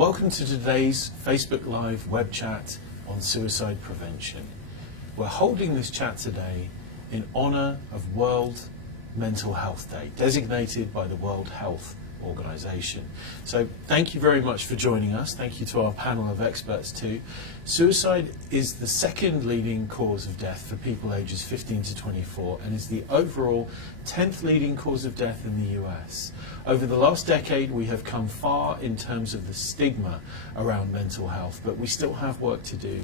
Welcome to today's Facebook Live web chat on suicide prevention. We're holding this chat today in honour of World Mental Health Day, designated by the World Health Organization. So thank you very much for joining us. Thank you to our panel of experts too. Suicide is the second leading cause of death for people ages 15 to 24 and is the overall 10th leading cause of death in the US. Over the last decade we have come far in terms of the stigma around mental health, but we still have work to do.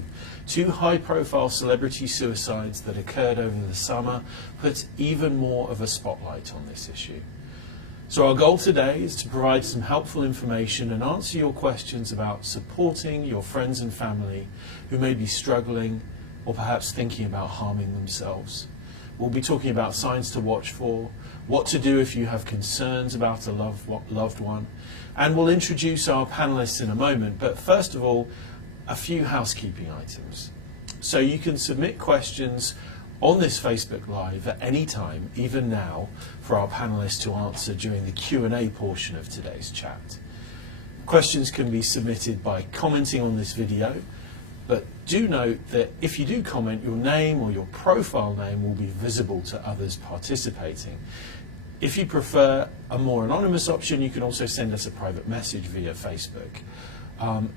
Two high-profile celebrity suicides that occurred over the summer put even more of a spotlight on this issue. So our goal today is to provide some helpful information and answer your questions about supporting your friends and family who may be struggling or perhaps thinking about harming themselves. We'll be talking about signs to watch for, what to do if you have concerns about a loved one, and we'll introduce our panelists in a moment, but first of all, a few housekeeping items. So you can submit questions on this Facebook Live at any time, even now, for our panelists to answer during the Q&A portion of today's chat. Questions can be submitted by commenting on this video, but do note that if you do comment, your name or your profile name will be visible to others participating. If you prefer a more anonymous option, you can also send us a private message via Facebook.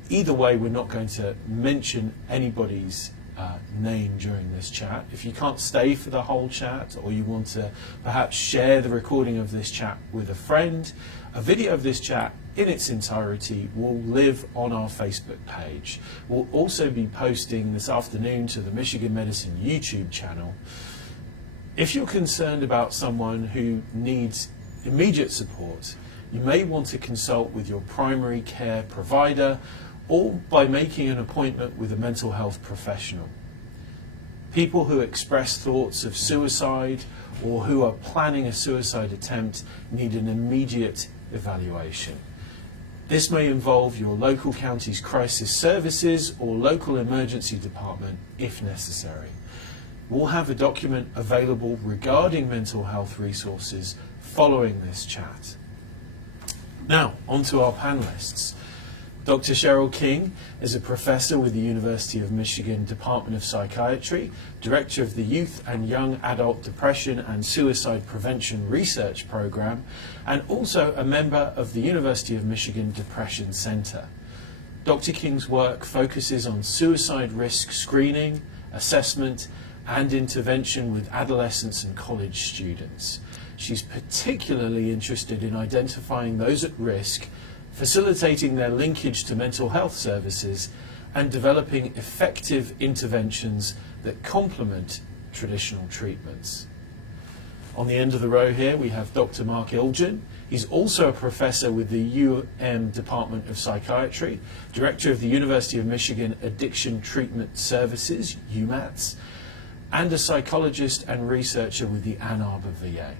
Either way, we're not going to mention anybody's name during this chat. If you can't stay for the whole chat, or you want to perhaps share the recording of this chat with a friend, a video of this chat in its entirety will live on our Facebook page. We'll also be posting this afternoon to the Michigan Medicine YouTube channel. If you're concerned about someone who needs immediate support, you may want to consult with your primary care provider or by making an appointment with a mental health professional. People who express thoughts of suicide or who are planning a suicide attempt need an immediate evaluation. This may involve your local county's crisis services or local emergency department if necessary. We'll have a document available regarding mental health resources following this chat. Now, on to our panelists. Dr. Cheryl King is a professor with the University of Michigan Department of Psychiatry, director of the Youth and Young Adult Depression and Suicide Prevention Research Program, and also a member of the University of Michigan Depression Center. Dr. King's work focuses on suicide risk screening, assessment, and intervention with adolescents and college students. She's particularly interested in identifying those at risk, facilitating their linkage to mental health services, and developing effective interventions that complement traditional treatments. On the end of the row here we have Dr. Mark Ilgen. He's also a professor with the UM Department of Psychiatry, director of the University of Michigan Addiction Treatment Services, UMATS, and a psychologist and researcher with the Ann Arbor VA.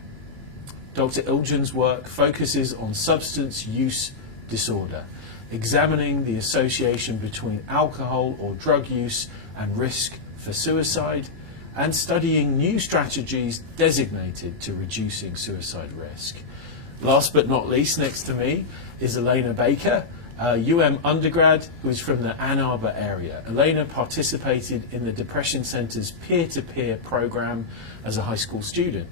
Dr. Ilgen's work focuses on substance use disorder, examining the association between alcohol or drug use and risk for suicide, and studying new strategies designated to reducing suicide risk. Last but not least, next to me is Elena Baker, a UM undergrad who is from the Ann Arbor area. Elena participated in the Depression Center's peer-to-peer program as a high school student.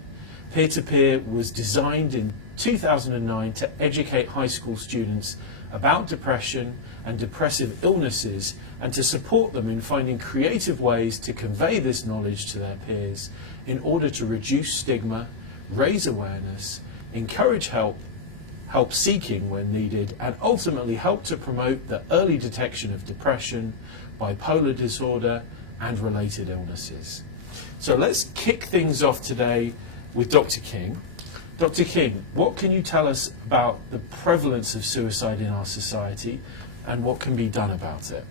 Peer-to-peer was designed in 2009 to educate high school students about depression and depressive illnesses and to support them in finding creative ways to convey this knowledge to their peers in order to reduce stigma, raise awareness, encourage help seeking when needed, and ultimately help to promote the early detection of depression, bipolar disorder, and related illnesses. So let's kick things off today with Dr. King. Dr. King, what can you tell us about the prevalence of suicide in our society and what can be done about it?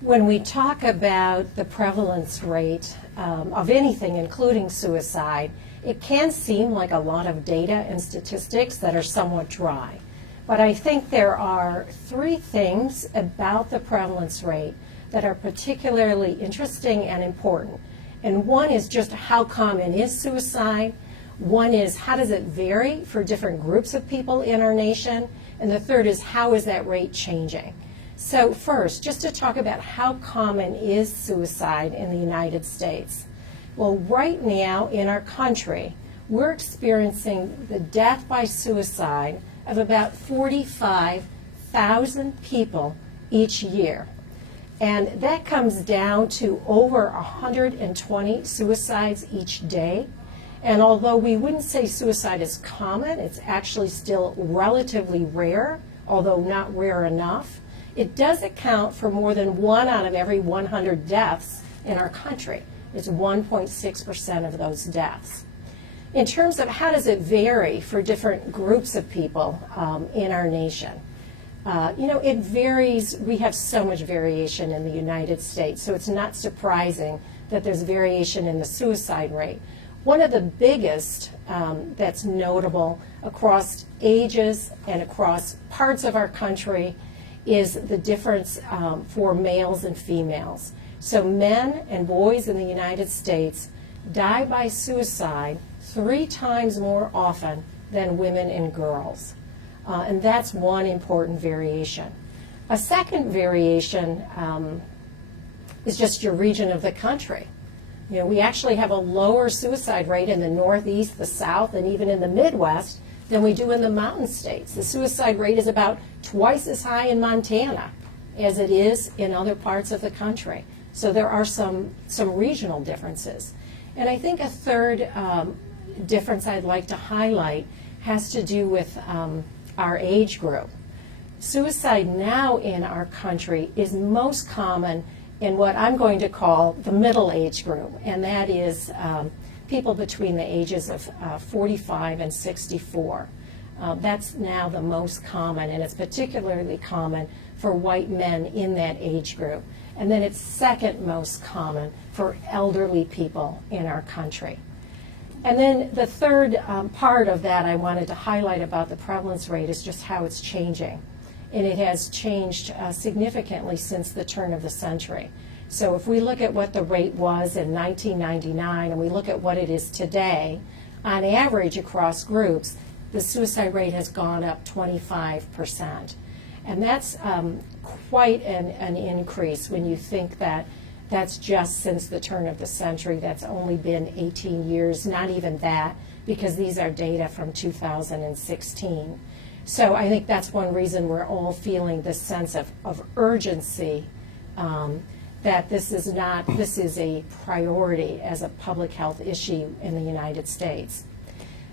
When we talk about the prevalence rate of anything, including suicide, it can seem like a lot of data and statistics that are somewhat dry. But I think there are three things about the prevalence rate that are particularly interesting and important. And one is just how common is suicide? One is how does it vary for different groups of people in our nation? And the third is, how is that rate changing? So first, just to talk about how common is suicide in the United States. Well, right now in our country, we're experiencing the death by suicide of about 45,000 people each year. And that comes down to over 120 suicides each day. And although we wouldn't say suicide is common, it's actually still relatively rare, although not rare enough. It does account for more than 1 out of every 100 deaths in our country. It's 1.6% of those deaths. In terms of how does it vary for different groups of people in our nation, it varies. We have so much variation in the United States, so it's not surprising that there's variation in the suicide rate. One of the biggest that's notable across ages and across parts of our country is the difference for males and females. So men and boys in the United States die by suicide 3 times more often than women and girls. And that's one important variation. A second variation is just your region of the country. We actually have a lower suicide rate in the Northeast, the South, and even in the Midwest than we do in the mountain states. The suicide rate is about twice as high in Montana as it is in other parts of the country. So there are some regional differences. And I think a third difference I'd like to highlight has to do with our age group. Suicide now in our country is most common in what I'm going to call the middle age group, and that is people between the ages of 45 and 64. That's now the most common, and it's particularly common for white men in that age group. And then it's second most common for elderly people in our country. And then the third part of that I wanted to highlight about the prevalence rate is just how it's changing. And it has changed significantly since the turn of the century. So if we look at what the rate was in 1999 and we look at what it is today, on average across groups, the suicide rate has gone up 25%. And that's quite an increase when you think that that's just since the turn of the century. That's only been 18 years, not even that, because these are data from 2016. So I think that's one reason we're all feeling this sense of urgency, that this is a priority as a public health issue in the United States.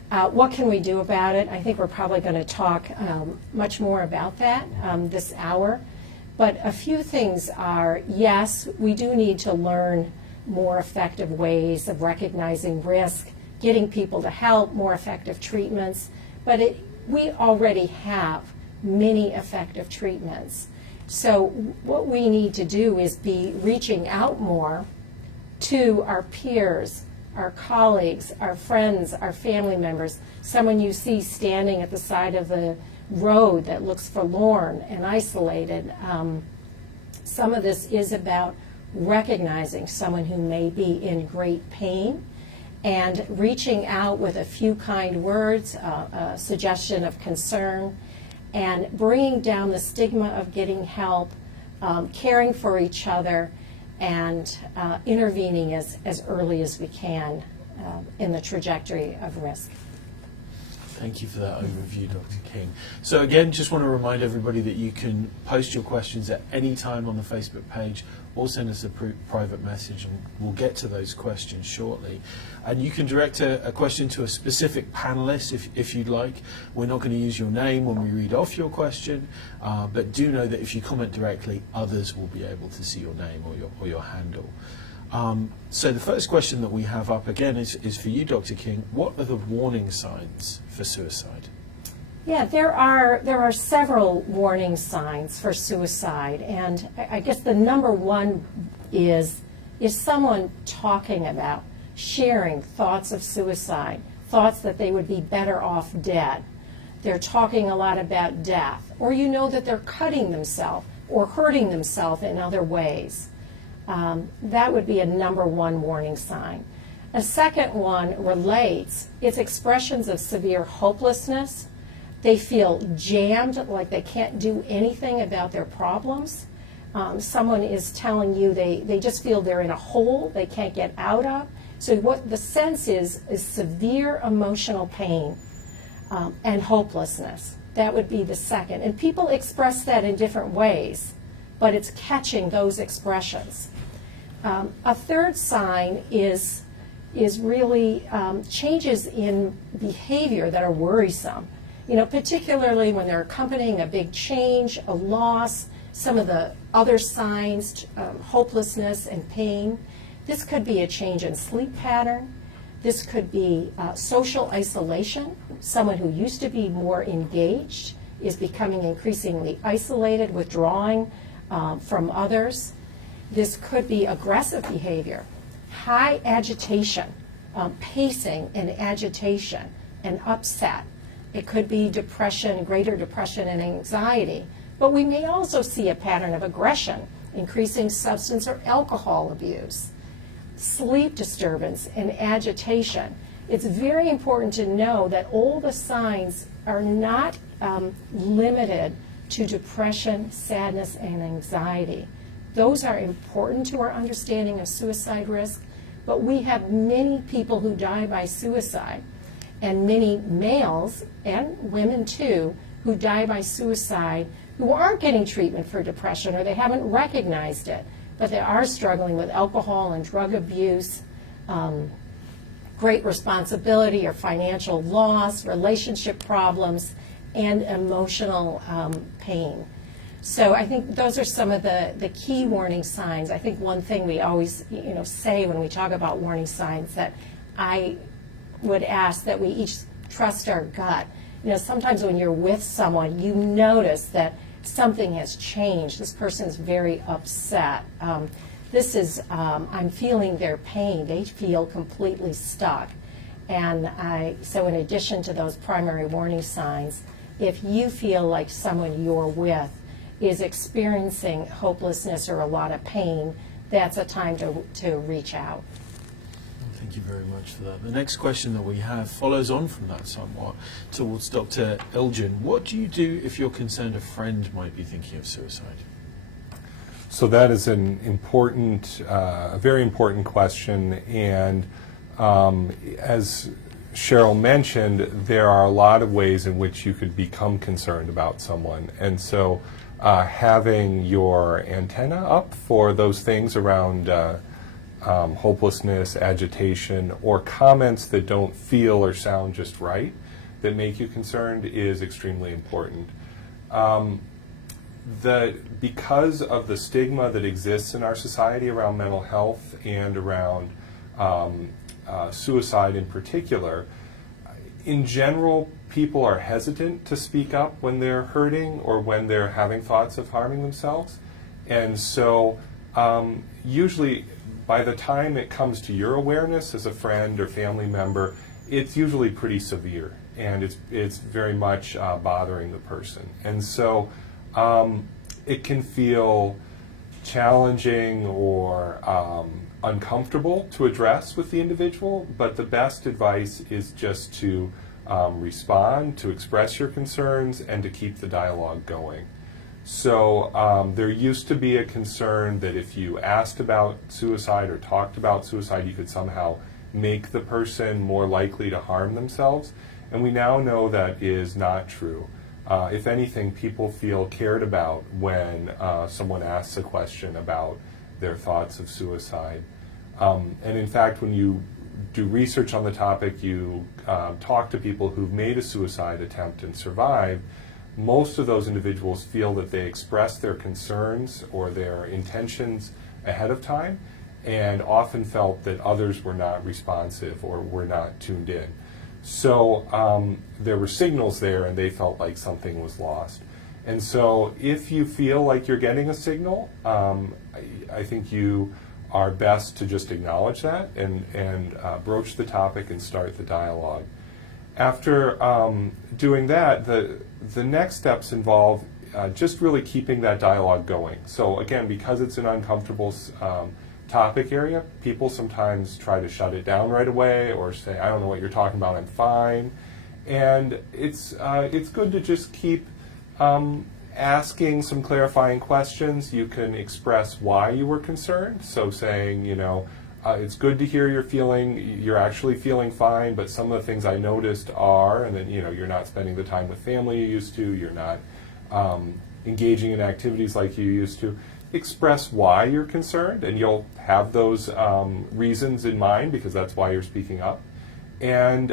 What can we do about it? I think we're probably going to talk much more about that this hour. But a few things are, yes, we do need to learn more effective ways of recognizing risk, getting people to help, more effective treatments. But we already have many effective treatments. So what we need to do is be reaching out more to our peers, our colleagues, our friends, our family members, someone you see standing at the side of the road that looks forlorn and isolated. Some of this is about recognizing someone who may be in great pain and reaching out with a few kind words, a suggestion of concern, and bringing down the stigma of getting help, caring for each other, and intervening as early as we can in the trajectory of risk. Thank you for that overview, Dr. King. So again, just want to remind everybody that you can post your questions at any time on the Facebook page or send us a private message, and we'll get to those questions shortly. And you can direct a question to a specific panelist if you'd like. We're not going to use your name when we read off your question, but do know that if you comment directly, others will be able to see your name or your handle. So the first question that we have up again is for you, Dr. King. What are the warning signs for suicide? Yeah, there are several warning signs for suicide, and I guess the number one is someone talking about, sharing thoughts of suicide, thoughts that they would be better off dead. They're talking a lot about death, or you know that they're cutting themselves or hurting themselves in other ways. That would be a number one warning sign. A second one relates, it's expressions of severe hopelessness, They feel jammed, like they can't do anything about their problems. Someone is telling you they just feel they're in a hole they can't get out of. So what the sense is severe emotional pain and hopelessness. That would be the second. And people express that in different ways, but it's catching those expressions. A third sign is really changes in behavior that are worrisome. Particularly when they're accompanying a big change, a loss, some of the other signs, hopelessness and pain. This could be a change in sleep pattern. This could be social isolation. Someone who used to be more engaged is becoming increasingly isolated, withdrawing from others. This could be aggressive behavior, high agitation, pacing and agitation, and upset. It could be depression, greater depression and anxiety. But we may also see a pattern of aggression, increasing substance or alcohol abuse, sleep disturbance and agitation. It's very important to know that all the signs are not limited to depression, sadness, and anxiety. Those are important to our understanding of suicide risk, but we have many people who die by suicide, and many males and women too who die by suicide who aren't getting treatment for depression, or they haven't recognized it, but they are struggling with alcohol and drug abuse, great responsibility or financial loss, relationship problems, and emotional pain. So I think those are some of the key warning signs. I think one thing we always say when we talk about warning signs that I would ask that we each trust our gut. Sometimes when you're with someone, you notice that something has changed. This person is very upset. I'm feeling their pain. They feel completely stuck. And so in addition to those primary warning signs, if you feel like someone you're with is experiencing hopelessness or a lot of pain, that's a time to reach out. Thank you very much for that. The next question that we have follows on from that somewhat towards Dr. Elgin. What do you do if you're concerned a friend might be thinking of suicide? So that is an important, a very important question, and as Cheryl mentioned, there are a lot of ways in which you could become concerned about someone, and so having your antenna up for those things around hopelessness, agitation, or comments that don't feel or sound just right that make you concerned is extremely important. Because of the stigma that exists in our society around mental health and around suicide in particular, in general, people are hesitant to speak up when they're hurting or when they're having thoughts of harming themselves. And so usually by the time it comes to your awareness as a friend or family member, it's usually pretty severe, and it's very much bothering the person. And so it can feel challenging or uncomfortable to address with the individual, but the best advice is just to respond, to express your concerns, and to keep the dialogue going. So there used to be a concern that if you asked about suicide or talked about suicide, you could somehow make the person more likely to harm themselves. And we now know that is not true. If anything, people feel cared about when someone asks a question about their thoughts of suicide. And in fact, when you do research on the topic, you talk to people who've made a suicide attempt and survived, most of those individuals feel that they expressed their concerns or their intentions ahead of time, and often felt that others were not responsive or were not tuned in. So there were signals there, and they felt like something was lost. And so if you feel like you're getting a signal, I think you are best to just acknowledge that and broach the topic and start the dialogue. After doing that, the next steps involve just really keeping that dialogue going. So again, because it's an uncomfortable topic area, people sometimes try to shut it down right away or say, I don't know what you're talking about, I'm fine. And it's good to just keep asking some clarifying questions. You can express why you were concerned. So saying, it's good to hear you're actually feeling fine, but some of the things I noticed are, and then, you're not spending the time with family you used to, you're not engaging in activities like you used to. Express why you're concerned, and you'll have those reasons in mind because that's why you're speaking up. And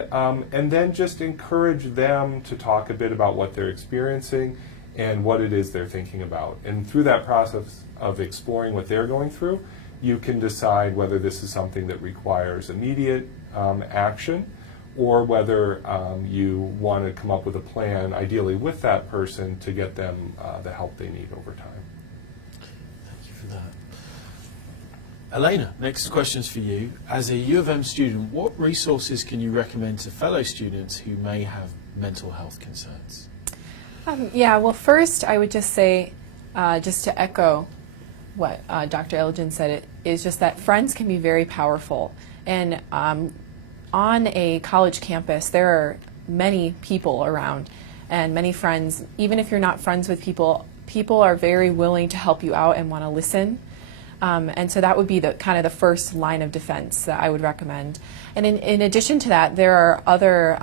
then just encourage them to talk a bit about what they're experiencing and what it is they're thinking about. And through that process of exploring what they're going through, you can decide whether this is something that requires immediate action or whether you want to come up with a plan, ideally with that person, to get them the help they need over time. Thank you for that. Elena, next question's for you. As a U of M student, what resources can you recommend to fellow students who may have mental health concerns? Well, first I would just say, just to echo what Dr. Elgin said, it is just that friends can be very powerful. And on a college campus, there are many people around and many friends. Even if you're not friends with people, people are very willing to help you out and want to listen. And so that would be the kind of the first line of defense that I would recommend. And in addition to that, there are other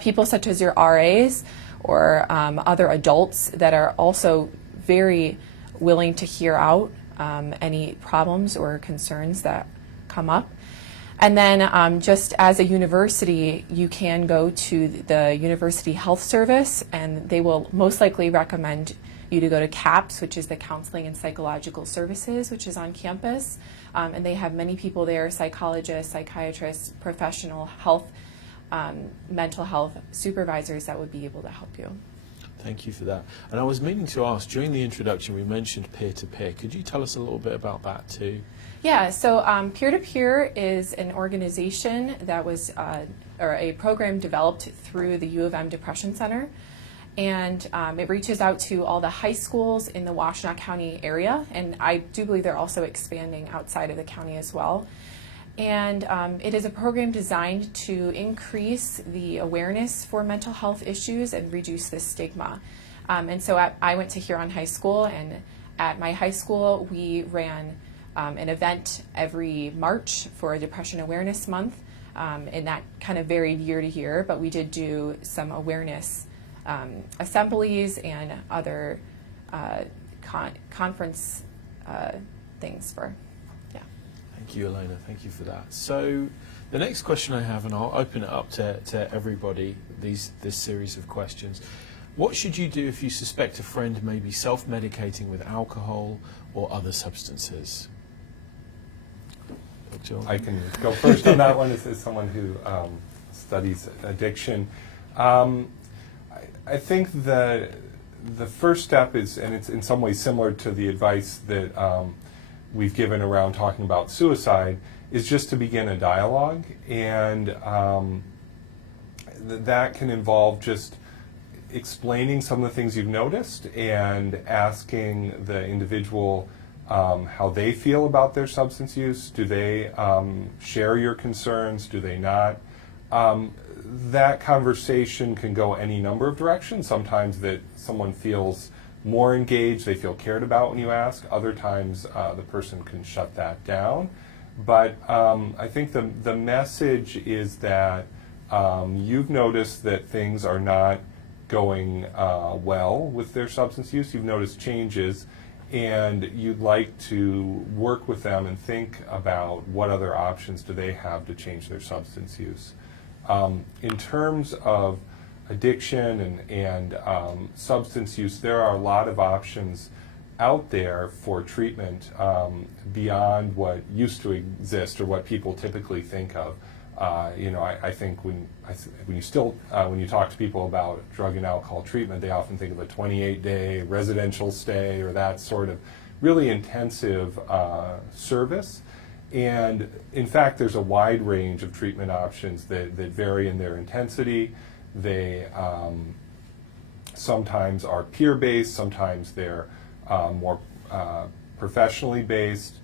people such as your RAs or other adults that are also very willing to hear out any problems or concerns that come up. And then just as a university, you can go to the University Health Service, and they will most likely recommend you to go to CAPS, which is the Counseling and Psychological Services, which is on campus. And they have many people there, psychologists, psychiatrists, professional health, mental health supervisors that would be able to help you. Thank you for that. And I was meaning to ask, during the introduction we mentioned peer-to-peer. Could you tell us a little bit about that too? Yeah, so peer-to-peer is an organization that was, or a program developed through the U of M Depression Center. And it reaches out to all the high schools in the Washtenaw County area, and I do believe they're also expanding outside of the county as well. And it is a program designed to increase the awareness for mental health issues and reduce the stigma. And so I went to Huron High School, and at my high school we ran an event every March for a Depression Awareness Month, and that kind of varied year to year, but we did do some awareness assemblies and other conference things for, yeah. Thank you, Elena. Thank you for that. So the next question I have, and I'll open it up to everybody, this series of questions. What should you do if you suspect a friend may be self-medicating with alcohol or other substances? Dr. I can go first on that one as someone who studies addiction. I think the first step is, and it's in some ways similar to the advice that we've given around talking about suicide, is just to begin a dialogue. And that can involve just explaining some of the things you've noticed and asking the individual how they feel about their substance use. Do they share your concerns? Do they not? That conversation can go any number of directions. Sometimes that someone feels more engaged, they feel cared about when you ask. Other times the person can shut that down. But I think the message is that you've noticed that things are not going well with their substance use. You've noticed changes, and you'd like to work with them and think about what other options do they have to change their substance use. In terms of addiction and substance use, there are a lot of options out there for treatment beyond what used to exist or what people typically think of. I think when you talk to people about drug and alcohol treatment, they often think of a 28-day residential stay or that sort of really intensive service. And in fact, there's a wide range of treatment options that vary in their intensity. They sometimes are peer-based, sometimes they're more professionally based.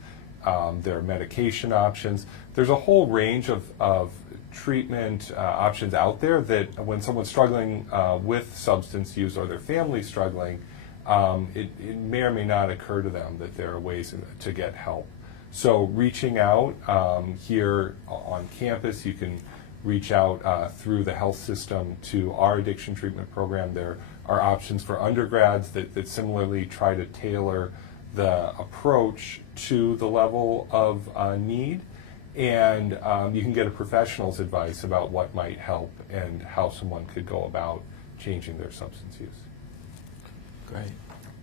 There are medication options. There's a whole range of treatment options out there that when someone's struggling with substance use or their family's struggling, it may or may not occur to them that there are ways to get help. So reaching out here on campus, you can reach out through the health system to our addiction treatment program. There are options for undergrads that similarly try to tailor the approach to the level of need. And you can get a professional's advice about what might help and how someone could go about changing their substance use. Great.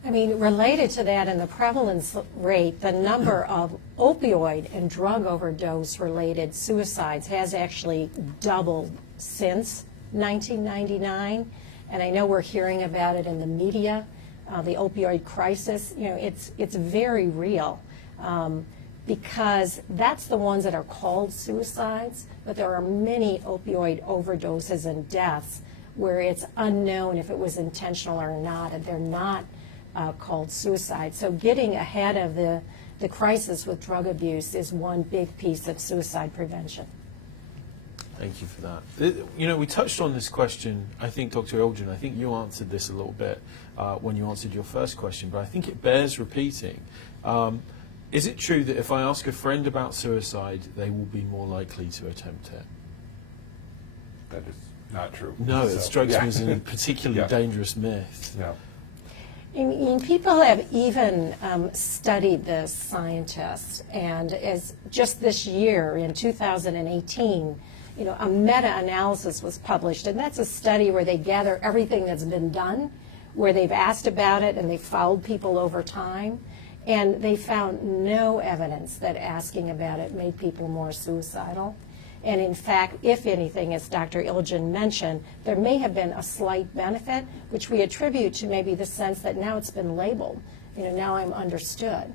I mean, related to that in the prevalence rate, the number of opioid and drug overdose related suicides has actually doubled since 1999. And I know we're hearing about it in the media, the opioid crisis. You know, it's very real because that's the ones that are called suicides, but there are many opioid overdoses and deaths where it's unknown if it was intentional or not, and they're not called suicide. So getting ahead of the crisis with drug abuse is one big piece of suicide prevention. Thank you for that. You know, we touched on this question, I think, Dr. Ilgen, I think you answered this a little bit when you answered your first question, but I think it bears repeating. Is it true that if I ask a friend about suicide, they will be more likely to attempt it? That is not true. No, it strikes me as a particularly Yeah. dangerous myth. Yeah. And people have even studied this, scientists, and as just this year in 2018, you know, a meta-analysis was published, and that's a study where they gather everything that's been done, where they've asked about it and they've followed people over time, and they found no evidence that asking about it made people more suicidal. And in fact, if anything, as Dr. Ilgen mentioned, there may have been a slight benefit, which we attribute to maybe the sense that now it's been labeled. You know, now I'm understood.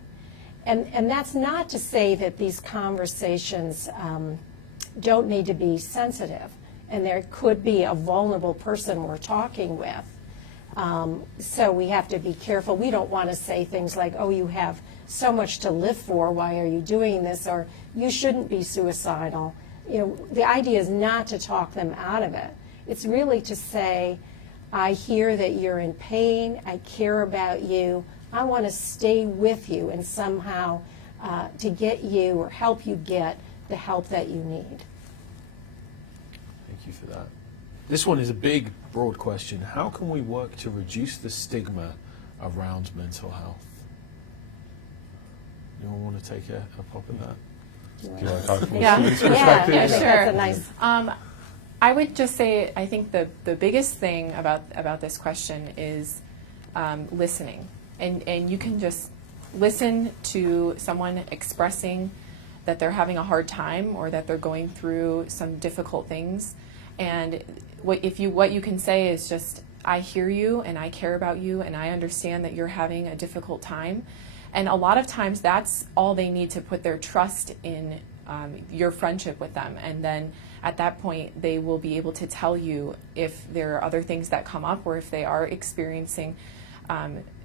And that's not to say that these conversations don't need to be sensitive, and there could be a vulnerable person we're talking with. So we have to be careful. We don't want to say things like, oh, you have so much to live for, why are you doing this? Or you shouldn't be suicidal. You know, the idea is not to talk them out of it. It's really to say, I hear that you're in pain, I care about you, I want to stay with you and somehow to get you or help you get the help that you need. Thank you for that. This one is a big, broad question. How can we work to reduce the stigma around mental health? Anyone want to take a pop at that? Do you want to talk from a Yeah. student's Yeah, perspective? I think that's a Sure. nice. I would just say I think the biggest thing about this question is listening, and you can just listen to someone expressing that they're having a hard time or that they're going through some difficult things, and what you can say is just, I hear you and I care about you and I understand that you're having a difficult time. And a lot of times that's all they need to put their trust in your friendship with them. And then at that point, they will be able to tell you if there are other things that come up or if they are experiencing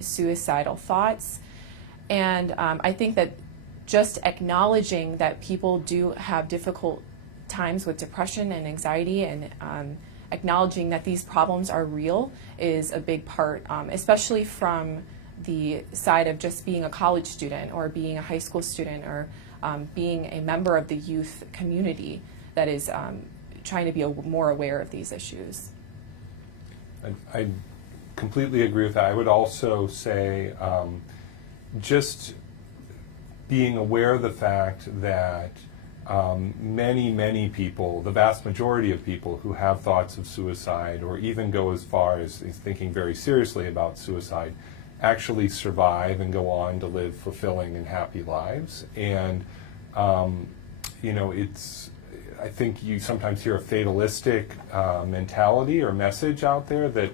suicidal thoughts. And I think that just acknowledging that people do have difficult times with depression and anxiety, and acknowledging that these problems are real is a big part, especially from the side of just being a college student or being a high school student or being a member of the youth community that is trying to be more aware of these issues. I completely agree with that. I would also say just being aware of the fact that many people, the vast majority of people who have thoughts of suicide or even go as far as thinking very seriously about suicide actually survive and go on to live fulfilling and happy lives. And you know, I think you sometimes hear a fatalistic mentality or message out there that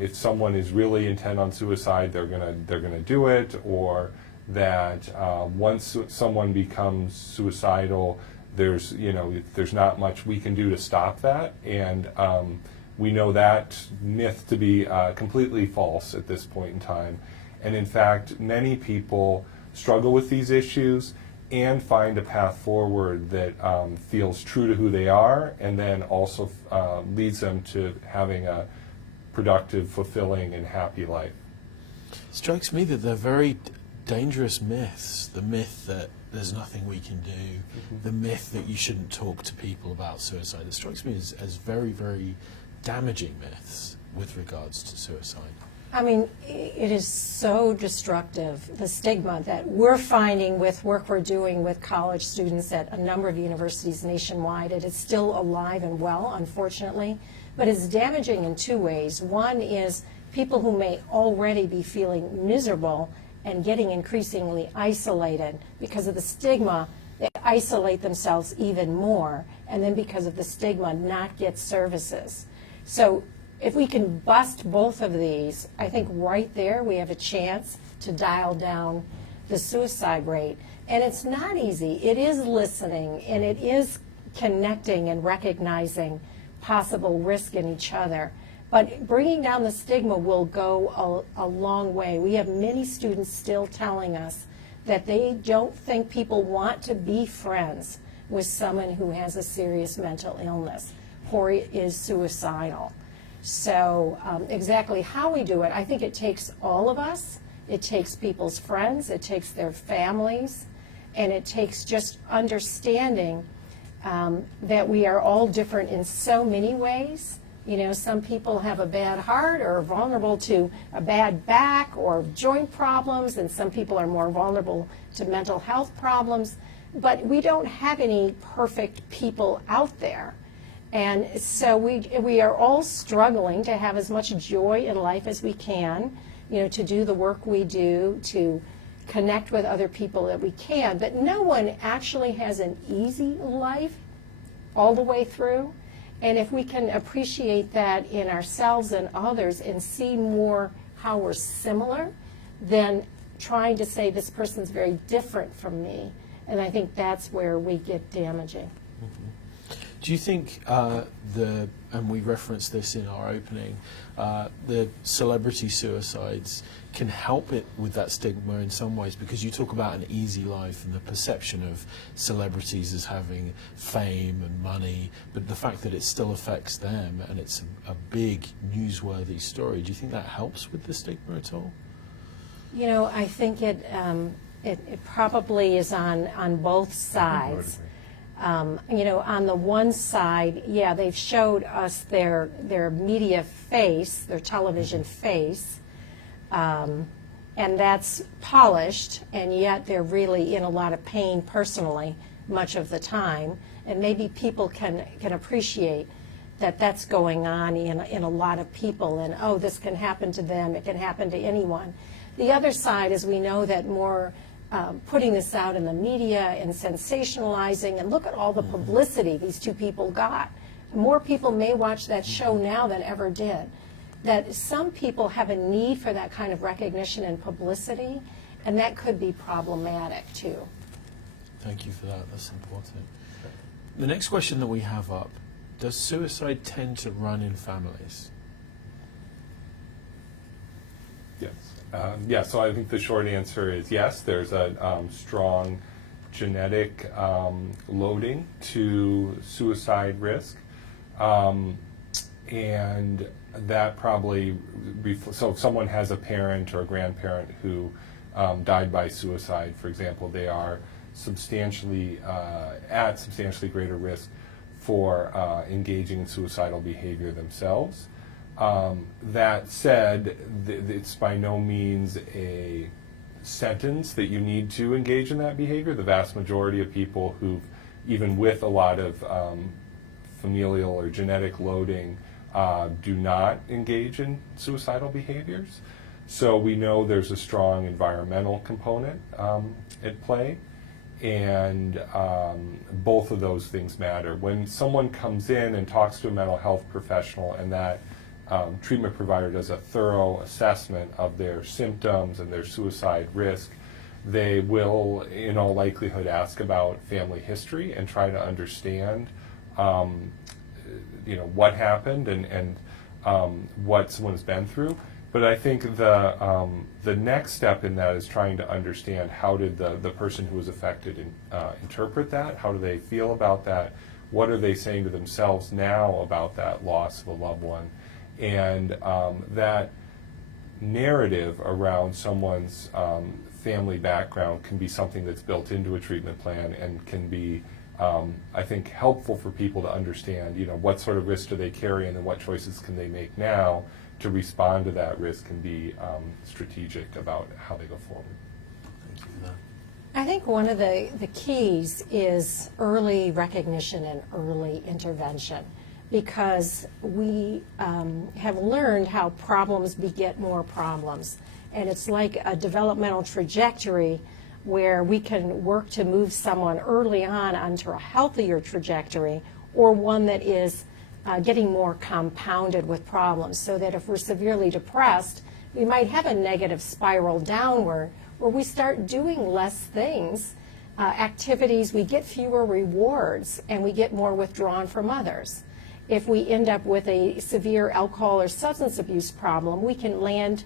if someone is really intent on suicide, they're gonna do it, or that once someone becomes suicidal, there's not much we can do to stop that, and we know that myth to be completely false at this point in time. And in fact, many people struggle with these issues, and find a path forward that feels true to who they are, and then also leads them to having a productive, fulfilling, and happy life. Strikes me that they're very dangerous myths. The myth that there's nothing we can do, the myth that you shouldn't talk to people about suicide. It strikes me as very, very damaging myths with regards to suicide. I mean, it is so destructive, the stigma that we're finding with work we're doing with college students at a number of universities nationwide. It is still alive and well, unfortunately, but it's damaging in two ways. One is people who may already be feeling miserable and getting increasingly isolated because of the stigma. They isolate themselves even more, and then because of the stigma, not get services. So if we can bust both of these, I think right there we have a chance to dial down the suicide rate. And it's not easy. It is listening, and it is connecting and recognizing possible risk in each other. But bringing down the stigma will go a long way. We have many students still telling us that they don't think people want to be friends with someone who has a serious mental illness or is suicidal. So exactly how we do it, I think it takes all of us. It takes people's friends, it takes their families, and it takes just understanding that we are all different in so many ways. You know, some people have a bad heart or are vulnerable to a bad back or joint problems, and some people are more vulnerable to mental health problems. But we don't have any perfect people out there. And so we are all struggling to have as much joy in life as we can, you know, to do the work we do, to connect with other people that we can. But no one actually has an easy life all the way through. And if we can appreciate that in ourselves and others and see more how we're similar than trying to say this person's very different from me. And I think that's where we get damaging. Do you think and we referenced this in our opening, the celebrity suicides can help it with that stigma in some ways? Because you talk about an easy life and the perception of celebrities as having fame and money, but the fact that it still affects them and it's a big newsworthy story, do you think that helps with the stigma at all? You know, I think it probably is on both sides. You know, on the one side, yeah, they've showed us their media face, their television face, and that's polished, and yet they're really in a lot of pain personally much of the time, and maybe people can appreciate that that's going on in a lot of people, and oh, this can happen to them, it can happen to anyone. The other side is we know that more putting this out in the media and sensationalizing, and look at all the publicity these two people got. More people may watch that show now than ever did. That some people have a need for that kind of recognition and publicity, and that could be problematic too. Thank you for that, that's important. The next question that we have up, does suicide tend to run in families? Yes. Yeah, so I think the short answer is yes. There's a strong genetic loading to suicide risk, and that probably, so if someone has a parent or a grandparent who died by suicide, for example, they are substantially at substantially greater risk for engaging in suicidal behavior themselves. That said, it's by no means a sentence that you need to engage in that behavior. The vast majority of people who, even with a lot of familial or genetic loading, do not engage in suicidal behaviors. So we know there's a strong environmental component at play, and both of those things matter. When someone comes in and talks to a mental health professional and that treatment provider does a thorough assessment of their symptoms and their suicide risk, they will, in all likelihood, ask about family history and try to understand, what happened and what someone has been through. But I think the next step in that is trying to understand how did the person who was affected interpret that? How do they feel about that? What are they saying to themselves now about that loss of a loved one? And that narrative around someone's family background can be something that's built into a treatment plan and can be, I think, helpful for people to understand, what sort of risk do they carry and then what choices can they make now to respond to that risk and be strategic about how they go forward. Thank you for that. I think one of the keys is early recognition and early intervention, because we have learned how problems beget more problems. And it's like a developmental trajectory where we can work to move someone early on onto a healthier trajectory, or one that is getting more compounded with problems, so that if we're severely depressed, we might have a negative spiral downward where we start doing less things, activities, we get fewer rewards, and we get more withdrawn from others. If we end up with a severe alcohol or substance abuse problem, we can land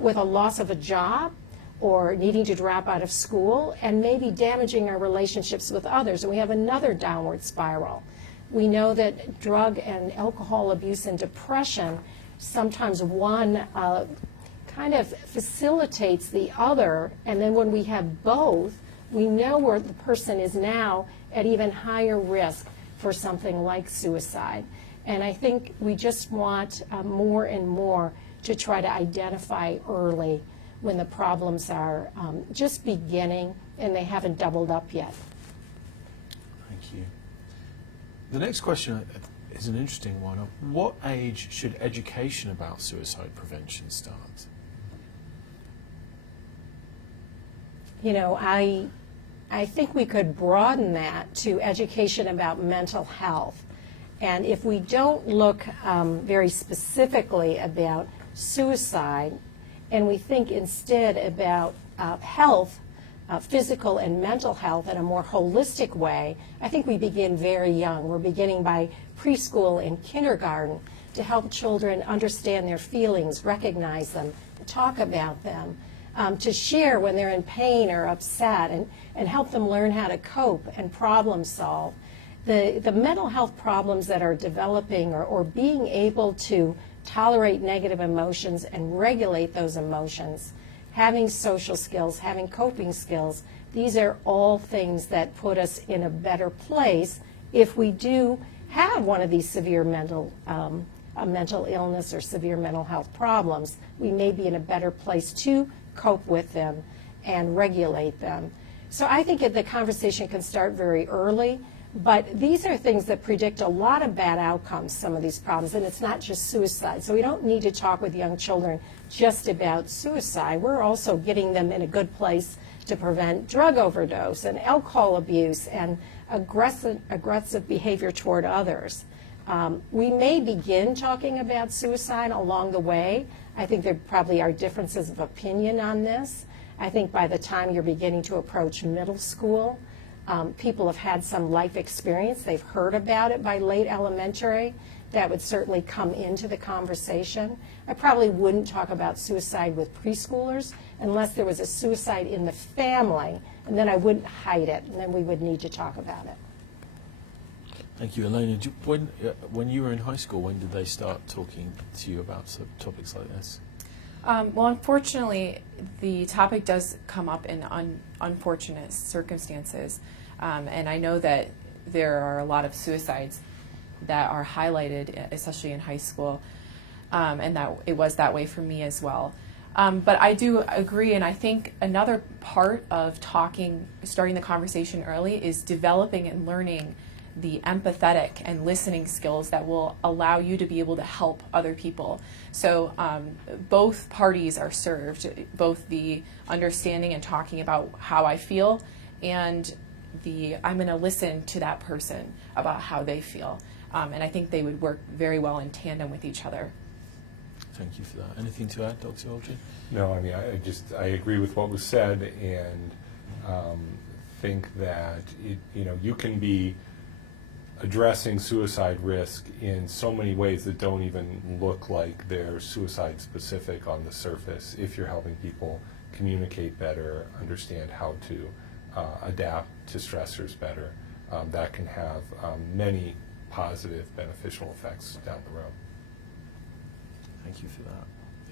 with a loss of a job or needing to drop out of school and maybe damaging our relationships with others, and we have another downward spiral. We know that drug and alcohol abuse and depression, sometimes one kind of facilitates the other, and then when we have both, we know where the person is now at even higher risk for something like suicide. And I think we just want more and more to try to identify early when the problems are just beginning and they haven't doubled up yet. Thank you. The next question is an interesting one. At what age should education about suicide prevention start? I think we could broaden that to education about mental health. And if we don't look very specifically about suicide, and we think instead about health, physical and mental health in a more holistic way, I think we begin very young. We're beginning by preschool and kindergarten to help children understand their feelings, recognize them, talk about them, to share when they're in pain or upset, and help them learn how to cope and problem solve. The mental health problems that are developing, or being able to tolerate negative emotions and regulate those emotions, having social skills, having coping skills, these are all things that put us in a better place if we do have one of these severe mental illness or severe mental health problems. We may be in a better place to cope with them and regulate them. So I think the conversation can start very early, but these are things that predict a lot of bad outcomes, some of these problems, and it's not just suicide. So we don't need to talk with young children just about suicide. We're also getting them in a good place to prevent drug overdose and alcohol abuse and aggressive behavior toward others. We may begin talking about suicide along the way. I think there probably are differences of opinion on this. I think by the time you're beginning to approach middle school, people have had some life experience. They've heard about it by late elementary. That would certainly come into the conversation. I probably wouldn't talk about suicide with preschoolers unless there was a suicide in the family, and then I wouldn't hide it, and then we would need to talk about it. Thank you, Elena. When you were in high school, when did they start talking to you about topics like this? Well, unfortunately, the topic does come up in unfortunate circumstances, and I know that there are a lot of suicides that are highlighted, especially in high school, and that it was that way for me as well. But I do agree, and I think another part of starting the conversation early is developing and learning the empathetic and listening skills that will allow you to be able to help other people. So both parties are served, both the understanding and talking about how I feel, and I'm going to listen to that person about how they feel. And I think they would work very well in tandem with each other. Thank you for that. Anything to add, Dr. Aldrin? No, I mean, I agree with what was said, and think that you can be addressing suicide risk in so many ways that don't even look like they're suicide specific on the surface if you're helping people communicate better, understand how to adapt to stressors better. That can have many positive beneficial effects down the road. Thank you for that.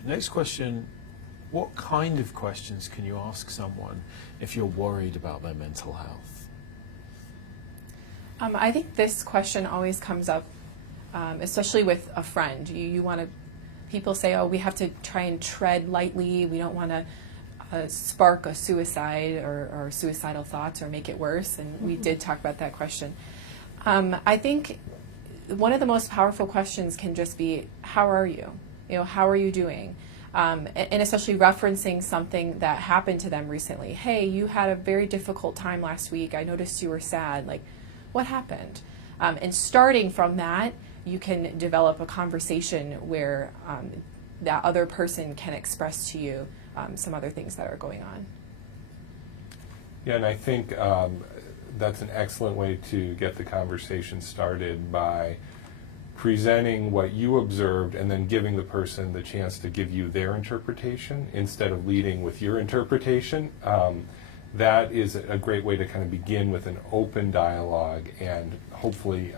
Next question, what kind of questions can you ask someone if you're worried about their mental health? I think this question always comes up, especially with a friend. You want to, people say, oh, we have to try and tread lightly. We don't want to spark a suicide or suicidal thoughts or make it worse. And we did talk about that question. I think one of the most powerful questions can just be, how are you? How are you doing? And especially referencing something that happened to them recently. Hey, you had a very difficult time last week. I noticed you were sad. Like, what happened? And starting from that, you can develop a conversation where that other person can express to you some other things that are going on. Yeah, and I think that's an excellent way to get the conversation started by presenting what you observed and then giving the person the chance to give you their interpretation instead of leading with your interpretation. That is a great way to kind of begin with an open dialogue and hopefully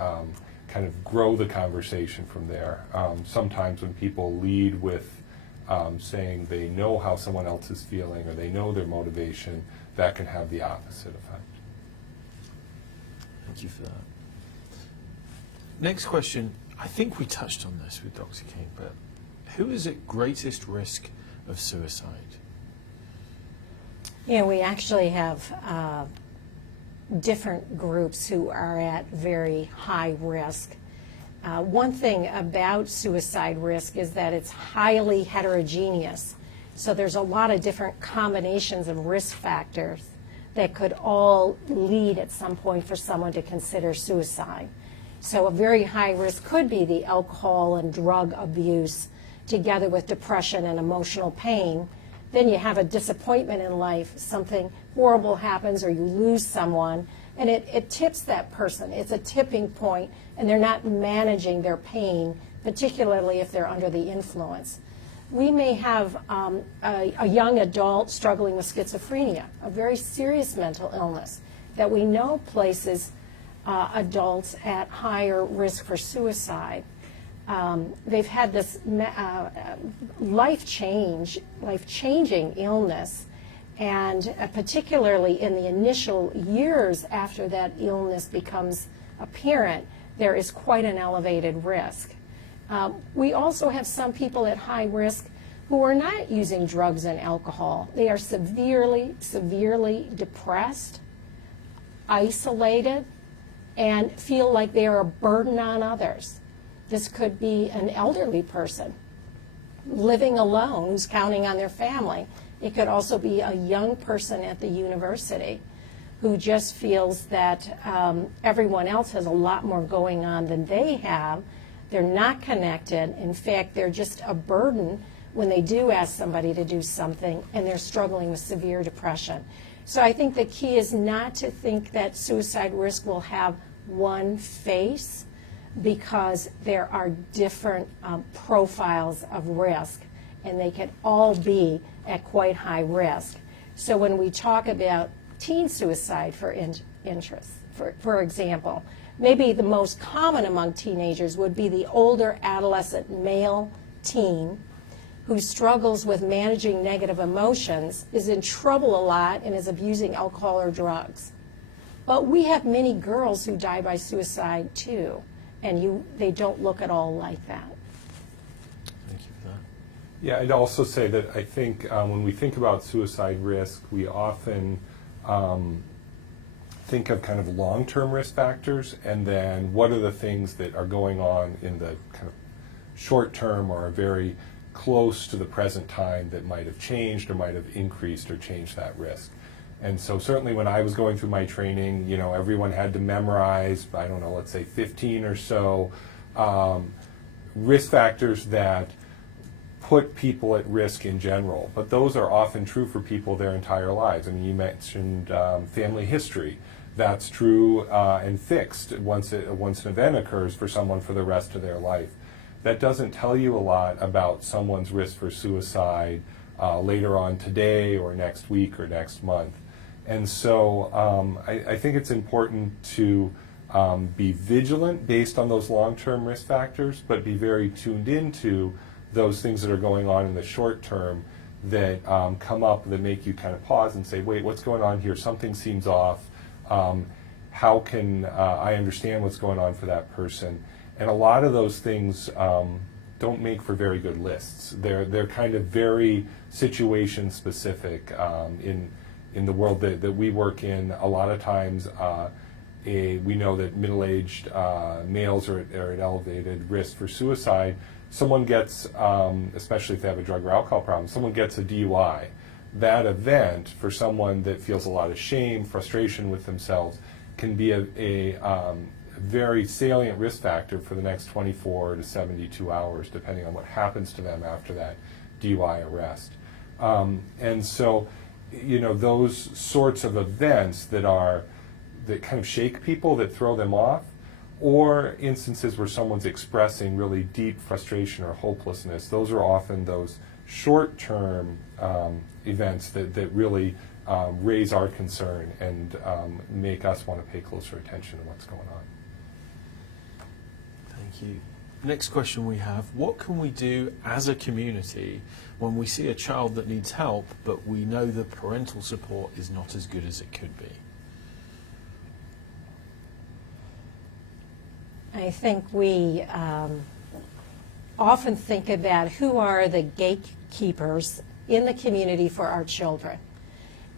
kind of grow the conversation from there. Sometimes when people lead with saying they know how someone else is feeling or they know their motivation, that can have the opposite effect. Thank you for that. Next question, I think we touched on this with Dr. King, but who is at greatest risk of suicide? Yeah, we actually have different groups who are at very high risk. One thing about suicide risk is that it's highly heterogeneous. So there's a lot of different combinations of risk factors that could all lead at some point for someone to consider suicide. So a very high risk could be the alcohol and drug abuse together with depression and emotional pain. Then you have a disappointment in life, something horrible happens or you lose someone, and it tips that person. It's a tipping point, and they're not managing their pain, particularly if they're under the influence. We may have a young adult struggling with schizophrenia, a very serious mental illness that we know places adults at higher risk for suicide. They've had this life-changing illness, and particularly in the initial years after that illness becomes apparent, there is quite an elevated risk. We also have some people at high risk who are not using drugs and alcohol. They are severely depressed, isolated, and feel like they are a burden on others. This could be an elderly person living alone who's counting on their family. It could also be a young person at the university who just feels that everyone else has a lot more going on than they have. They're not connected. In fact, they're just a burden when they do ask somebody to do something, and they're struggling with severe depression. So I think the key is not to think that suicide risk will have one face, because there are different profiles of risk, and they can all be at quite high risk. So when we talk about teen suicide, for example, maybe the most common among teenagers would be the older adolescent male teen who struggles with managing negative emotions, is in trouble a lot, and is abusing alcohol or drugs. But we have many girls who die by suicide too, and they don't look at all like that. Thank you for that. Yeah, I'd also say that I think when we think about suicide risk, we often think of kind of long-term risk factors, and then what are the things that are going on in the kind of short term or are very close to the present time that might have changed or might have increased or changed that risk. And so certainly when I was going through my training, everyone had to memorize, I don't know, let's say 15 or so risk factors that put people at risk in general. But those are often true for people their entire lives. I mean, you mentioned family history. that's true and fixed once an event occurs for someone for the rest of their life. That doesn't tell you a lot about someone's risk for suicide later on today or next week or next month. And so I think it's important to be vigilant based on those long-term risk factors, but be very tuned into those things that are going on in the short term that come up that make you kind of pause and say, wait, what's going on here? Something seems off. How can I understand what's going on for that person? And a lot of those things don't make for very good lists. They're kind of very situation specific. In the world that we work in, a lot of times we know that middle-aged males are at elevated risk for suicide. Someone gets, especially if they have a drug or alcohol problem, someone gets a DUI. That event, for someone that feels a lot of shame, frustration with themselves, can be a very salient risk factor for the next 24 to 72 hours, depending on what happens to them after that DUI arrest. And so, you know, those sorts of events that kind of shake people, that throw them off, or instances where someone's expressing really deep frustration or hopelessness, those are often those short-term events that really raise our concern and make us want to pay closer attention to what's going on. Thank you. Next question we have, what can we do as a community when we see a child that needs help, but we know the parental support is not as good as it could be? I think we often think about who are the gatekeepers in the community for our children,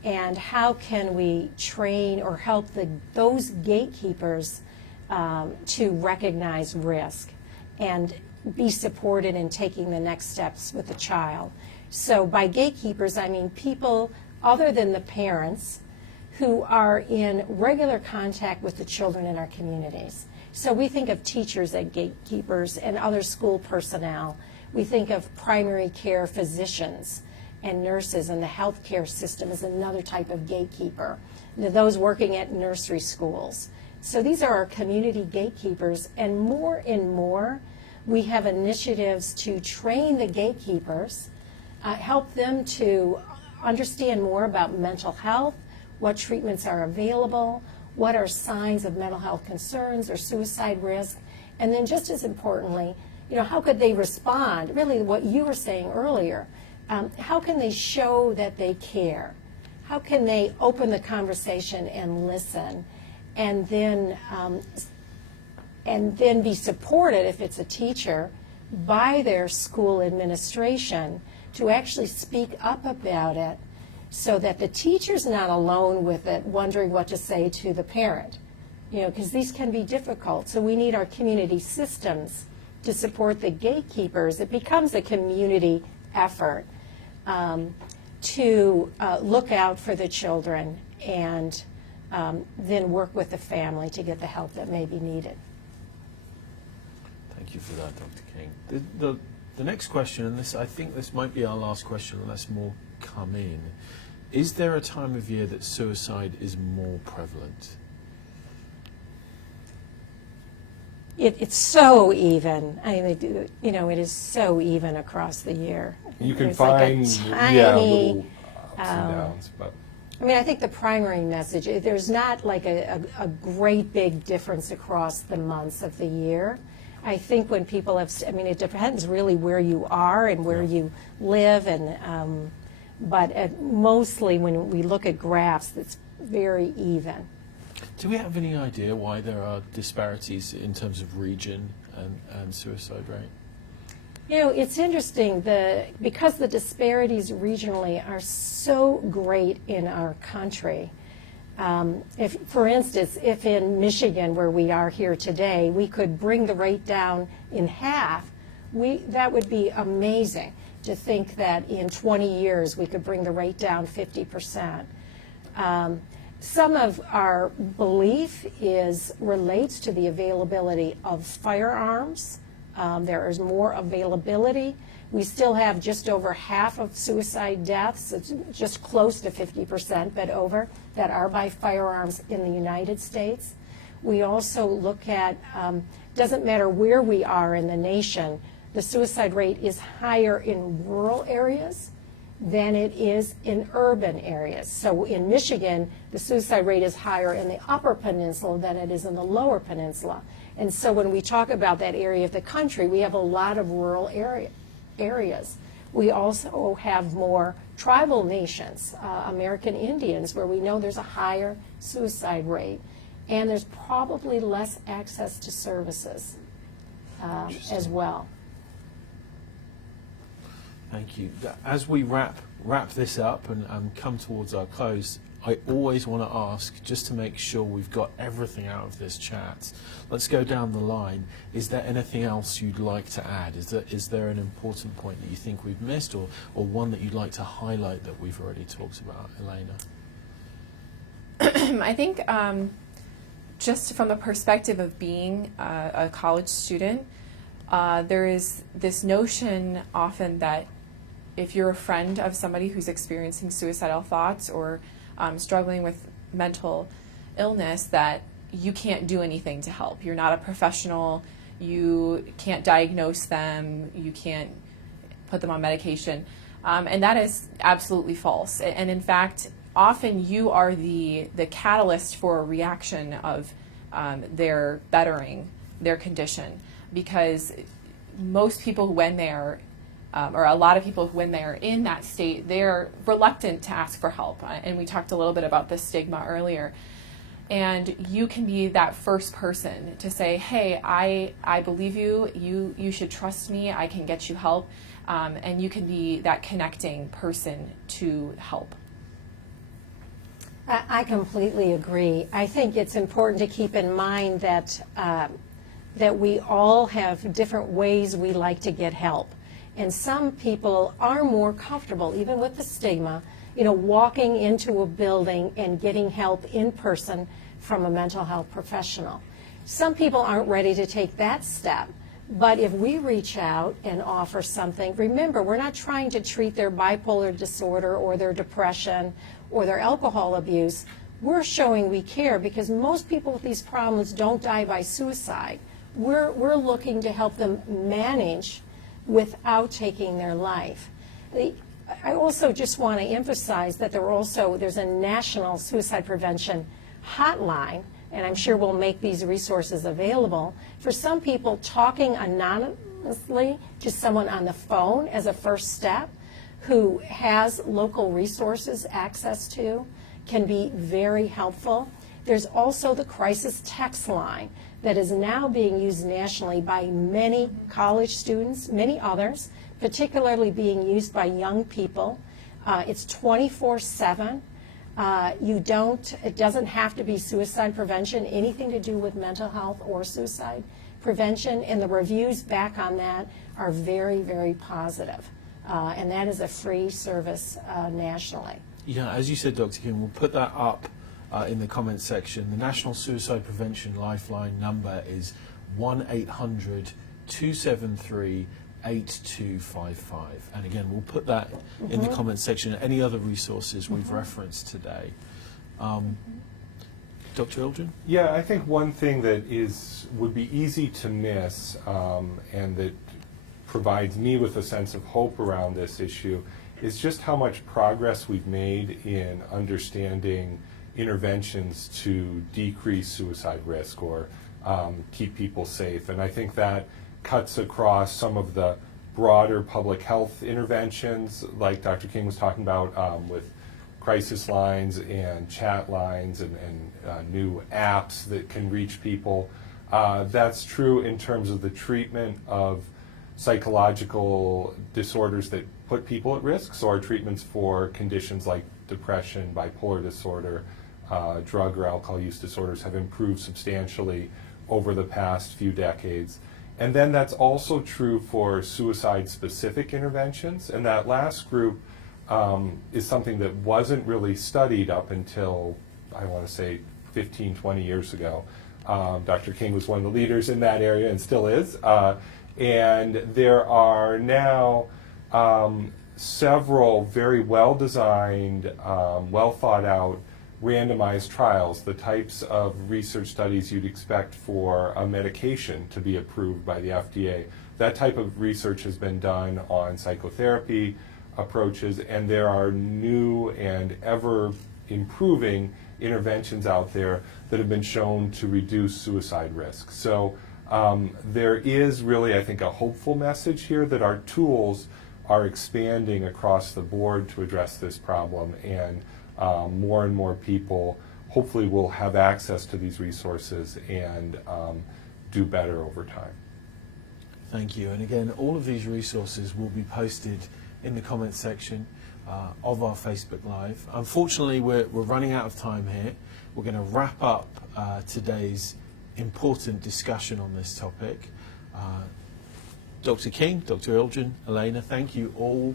and how can we train or help those gatekeepers to recognize risk and be supported in taking the next steps with the child. So by gatekeepers, I mean people other than the parents who are in regular contact with the children in our communities. So we think of teachers as gatekeepers and other school personnel. We think of primary care physicians and nurses, and the healthcare system is another type of gatekeeper. Those working at nursery schools. So these are our community gatekeepers, and more, we have initiatives to train the gatekeepers, help them to understand more about mental health, what treatments are available, what are signs of mental health concerns or suicide risk, and then just as importantly, you know, how could they respond? Really what you were saying earlier, how can they show that they care? How can they open the conversation and listen, and then be supported, if it's a teacher, by their school administration to actually speak up about it, so that the teacher's not alone with it, wondering what to say to the parent, you know, because these can be difficult. So we need our community systems to support the gatekeepers. It becomes a community effort to look out for the children and then work with the family to get the help that may be needed. Thank you for that, Dr. King. The next question, and I think this might be our last question unless more come in. Is there a time of year that suicide is more prevalent? It's so even. I mean, you know, it is so even across the year. You can There's find like a tiny, little ups and downs, but I mean, I think the primary message, there's not like a great big difference across the months of the year. I think when people have, I mean, it depends really where you are and where you live, and but mostly when we look at graphs, it's very even. Do we have any idea why there are disparities in terms of region and suicide rate? You know, it's interesting, because the disparities regionally are so great in our country. If, for instance, if in Michigan, where we are here today, we could bring the rate down in half, that would be amazing to think that in 20 years we could bring the rate down 50%. Some of our belief relates to the availability of firearms There is more availability. We still have just over half of suicide deaths, it's just close to 50%, but over, that are by firearms in the United States. We also look at, doesn't matter where we are in the nation, the suicide rate is higher in rural areas than it is in urban areas. So in Michigan, the suicide rate is higher in the Upper Peninsula than it is in the Lower Peninsula. And so when we talk about that area of the country, we have a lot of rural areas. We also have more tribal nations, American Indians, where we know there's a higher suicide rate. And there's probably less access to services as well. Thank you. As we wrap this up and come towards our close, I always want to ask, just to make sure we've got everything out of this chat, let's go down the line. Is there anything else you'd like to add? Is there an important point that you think we've missed, or one that you'd like to highlight that we've already talked about, Elena? I think just from the perspective of being a college student, there is this notion often that if you're a friend of somebody who's experiencing suicidal thoughts or struggling with mental illness, that you can't do anything to help. You're not a professional. You can't diagnose them. You can't put them on medication. And that is absolutely false. And in fact, often you are the catalyst for a reaction of their bettering their condition, because most people, when they are or a lot of people, when they're in that state, they're reluctant to ask for help. And we talked a little bit about the stigma earlier. And you can be that first person to say, hey, I believe you. You should trust me. I can get you help. And you can be that connecting person to help. I completely agree. I think it's important to keep in mind that that we all have different ways we like to get help. And some people are more comfortable, even with the stigma, walking into a building and getting help in person from a mental health professional. Some people aren't ready to take that step. But if we reach out and offer something, remember, we're not trying to treat their bipolar disorder or their depression or their alcohol abuse. We're showing we care, because most people with these problems don't die by suicide. We're looking to help them manage without taking their life. I also just want to emphasize that there's a national suicide prevention hotline, and I'm sure we'll make these resources available. For some people, talking anonymously to someone on the phone as a first step who has local resources access to can be very helpful. There's also the crisis text line that is now being used nationally by many college students, many others, particularly being used by young people. It's 24/7. It doesn't have to be suicide prevention, anything to do with mental health or suicide prevention, and the reviews back on that are very, very positive. And that is a free service nationally. Yeah, as you said, Dr. King, we'll put that up in the comments section. The National Suicide Prevention Lifeline number is 1-800-273-8255. And again, we'll put that in the comments section. Any other resources we've referenced today. Dr. Eldrin? Yeah, I think one thing that would be easy to miss and that provides me with a sense of hope around this issue is just how much progress we've made in understanding interventions to decrease suicide risk or keep people safe. And I think that cuts across some of the broader public health interventions, like Dr. King was talking about with crisis lines and chat lines and new apps that can reach people. That's true in terms of the treatment of psychological disorders that put people at risk. So our treatments for conditions like depression, bipolar disorder, drug or alcohol use disorders have improved substantially over the past few decades. And then that's also true for suicide-specific interventions. And that last group is something that wasn't really studied up until, I want to say, 15, 20 years ago. Dr. King was one of the leaders in that area and still is. And there are now several very well-designed, well-thought-out randomized trials, the types of research studies you'd expect for a medication to be approved by the FDA. That type of research has been done on psychotherapy approaches, and there are new and ever improving interventions out there that have been shown to reduce suicide risk. So there is really, I think, a hopeful message here that our tools are expanding across the board to address this problem, and more and more people hopefully will have access to these resources and do better over time. Thank you. And again, all of these resources will be posted in the comments section of our Facebook Live. Unfortunately, we're running out of time here. We're going to wrap up today's important discussion on this topic. Dr. King, Dr. Ilgen, Elena, thank you all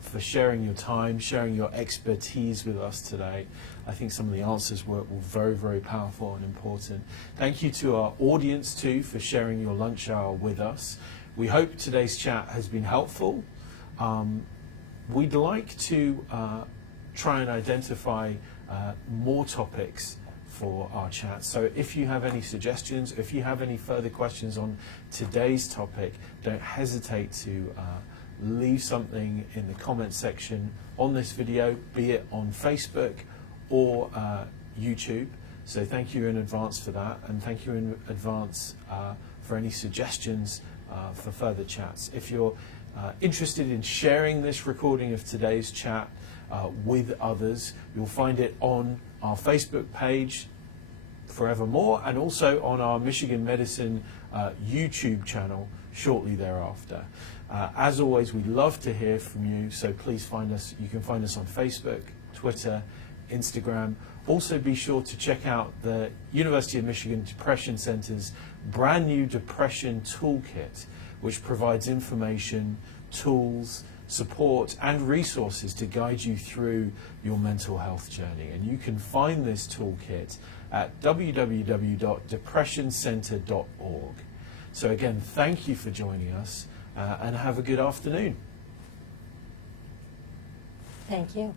for sharing your time, sharing your expertise with us today. I think some of the answers were very, very powerful and important. Thank you to our audience too for sharing your lunch hour with us. We hope today's chat has been helpful. We'd like to try and identify more topics for our chat. So if you have any suggestions, if you have any further questions on today's topic, don't hesitate to leave something in the comment section on this video, be it on Facebook or YouTube. So thank you in advance for that, and thank you in advance for any suggestions for further chats. If you're interested in sharing this recording of today's chat with others, you'll find it on our Facebook page forevermore, and also on our Michigan Medicine YouTube channel shortly thereafter. As always, we'd love to hear from you, so please find us. You can find us on Facebook, Twitter, Instagram. Also be sure to check out the University of Michigan Depression Center's brand new Depression Toolkit, which provides information, tools, support and resources to guide you through your mental health journey. And you can find this toolkit at www.depressioncenter.org. So again, thank you for joining us and have a good afternoon. Thank you.